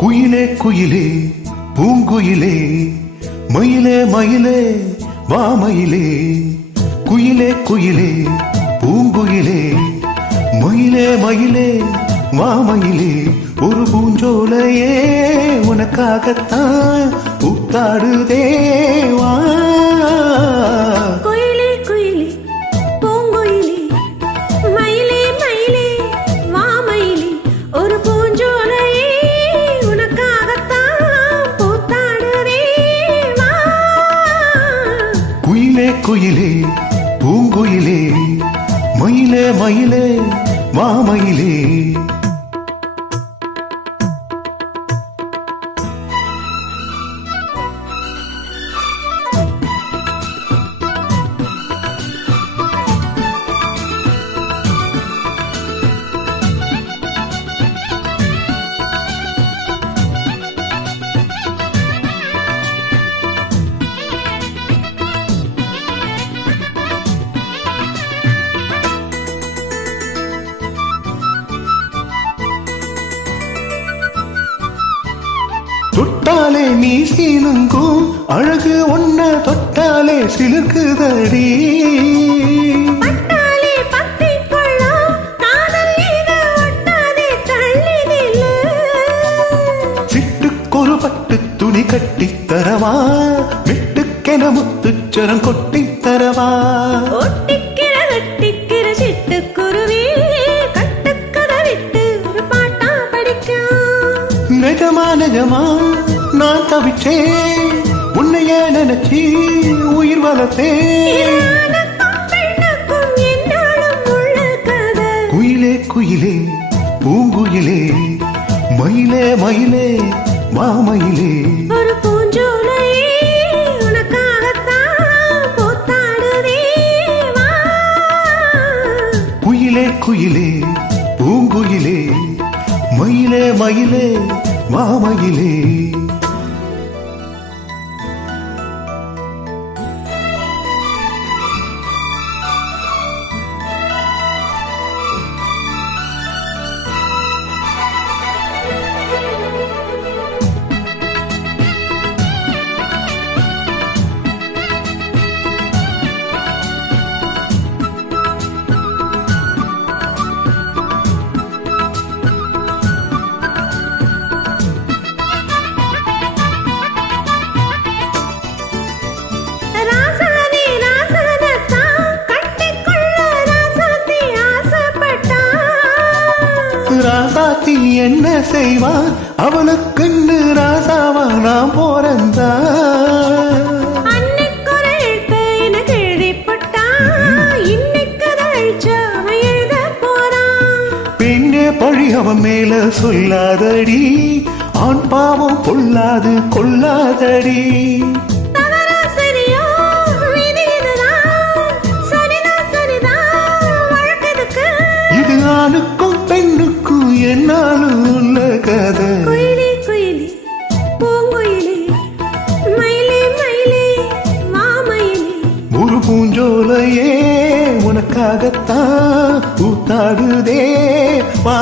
குயிலே குயிலே பூங்குயிலே மயிலே மயிலே வாமயிலே குயிலே குயிலே பூங்குயிலே மயிலே மயிலே வாமயிலே ஒரு பூஞ்சோலையே உனக்காகத்தான் புத்தாடுதே வா. குயிலே பூங்குயிலே மயிலே மயிலே மாமயிலே தொட்டாலே நீ சீனுங்கும் அழகு ஒன்ன தொட்டாலே சிலுக்குதடி சிட்டுக்கொரு பட்டு துணி கட்டித்தரவா விட்டுக்கென முத்துச்சரம் கொட்டித்தரவா நிஜமா நிஜமா நான் தவிச்சேன் உன்னைய நினைச்சி உயிர் வளர்த்தேன். குயிலே குயிலே பூங்குயிலே மயிலே மயிலே மாமயிலே ஒரு பூஞ்சோலையே உனக்காகத்தான் பூத்தாடுதே வா. குயிலே குயிலே பூங்குயிலே மயிலே மயிலே மாமயிலே ராசாத்தி என்ன செய்வா அவளுக்குன்னு ராசாவா நான் போறந்தா பெண்ணே பழி அவன் மேல சொல்லாதடி ஆண் பாவம் பொல்லாது கொல்லாதடி இது ஆணுக்கும் பெண்ணுக்கும் என்னாலும் உள்ள கதை. குயிலே குயிலே பூங்குயிலே மயிலே மயிலே மாமயிலே ஒரு பூஞ்சோலையே உனக்காகத்தான் பூத்தாடுதே வா.